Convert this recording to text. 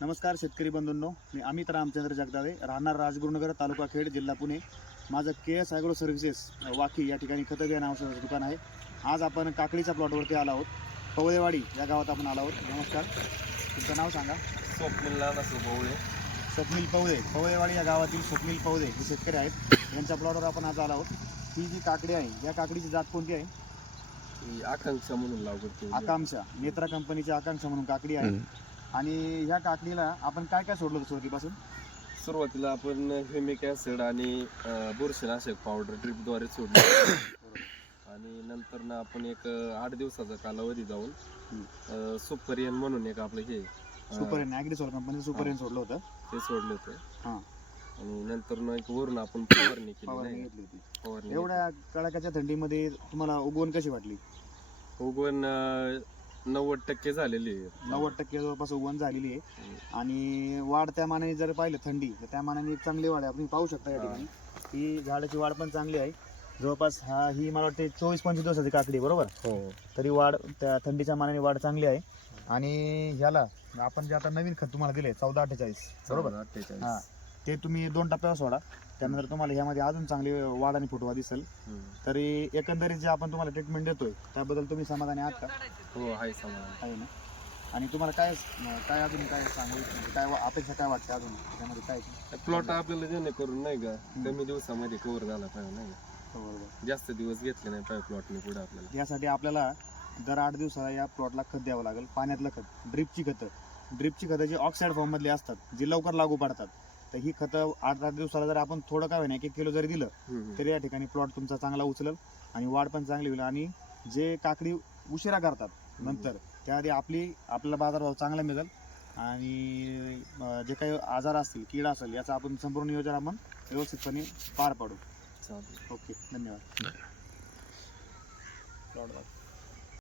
नमस्कार शेतकरी बंधूंनो, मी अमित रामचंद्र जगदाळे, राहणार राजगुरुनगर, तालुका खेड, जिल्हा पुणे. माझं KS ॲग्रो सर्व्हिसेस वाकी या ठिकाणी खत बियाणे औषधाचं दुकान आहे. आज आपण काकडीच्या प्लॉटवरती आलो आहोत. पवळेवाडी या गावात आपण आलो आहोत. नमस्कार, तुमचं नाव सांगा. स्वप्नील पवळे. स्वप्नील पवळे, पवळेवाडी या गावातील स्वप्नील पवळे हे शेतकरी आहेत. यांच्या प्लॉटवर आपण आज आलो आहोत. ही जी काकडी आहे, या काकडीची जात कोणती आहे? ही आकांक्षा म्हणून लागवड केली. आकांक्षा, नेत्रा कंपनीची आकांक्षा म्हणून काकडी आहे. आणि ह्या काकडीला आपण काय काय सोडलं होतं सुरुवातीपासून? सुरुवातीला आपण ह्युमिक ऍसिड आणि बुरशीनाशक पावडर ड्रिपद्वारे सोडली आणि नंतर ना आपण एक 8 दिवसाचा कालावधी जाऊन सुपरियन म्हणून एक आपलं हे सुपरेन ॲग्रिसॉल कंपनीचं सुपरेन सोडलं होतं, ते सोडलं होतं. हां. आणि नंतर ना एक वरून आपण फवारणी केली. घेतली होती. फवारणी एवढ्या कडाक्याच्या थंडीमध्ये तुम्हाला उगवण कशी वाटली? उगवण 90% झालेली आहे. 90% जवळपास उगवण झालेली आहे. आणि वाढ त्या मानाने जर पाहिलं थंडी तर त्या मानाने चांगली वाढ आहे. आपण पाहू शकता या ठिकाणी ही झाडाची वाढ पण चांगली आहे. जवळपास ही मला वाटते 24-25 दिवसाची काकडी, बरोबर? हो. तरी वाढ त्या थंडीच्या मानाने वाढ चांगली आहे. आणि ह्याला आपण जे आता नवीन खत तुम्हाला दिले 1448, बरोबर? 48. हां, ते तुम्ही 2 टप्प्यावर सोडा. त्यानंतर तुम्हाला ह्यामध्ये अजून चांगली वाढ आणि फुटवा दिसेल. तरी एकंदरीत जे आपण तुम्हाला ट्रीटमेंट देतोय त्याबद्दल तुम्ही समाधानी आहात का? हो, आहे समाधान. आहे ना. आणि तुम्हाला काय काय अजून काय सांगू म्हणजे काय अपेक्षा काय वाटते अजून त्यामध्ये काय? प्लॉट आपल्याला जेणेकरून नाही का कमी दिवसामध्ये कव्हर झाला पाहिजे, नाही का? बरोबर. जास्त दिवस घेतले नाही पाहिजे प्लॉटने पुढे आपल्याला. यासाठी आपल्याला दर 8 दिवसाला या प्लॉटला खत द्यावं लागेल. पाण्यातलं खत, ड्रिपची खतं जी ऑक्साईड फॉर्ममधली असतात, जी लवकर लागू पडतात. तर ही खतं 8 दिवसाला जर आपण थोडं काय होईना 1 किलो जरी दिलं तरी या ठिकाणी प्लॉट तुमचा चांगला उचलेल आणि वाढ पण चांगली होईल. आणि जे काकडी उशिरा करतात नंतर त्याआधी आपल्याला बाजारभाव चांगला मिळेल. आणि जे काही आजार असतील, कीड असेल, याचं आपण संपूर्ण नियोजन आपण व्यवस्थितपणे पार पाडू. चालेल. ओके, धन्यवाद.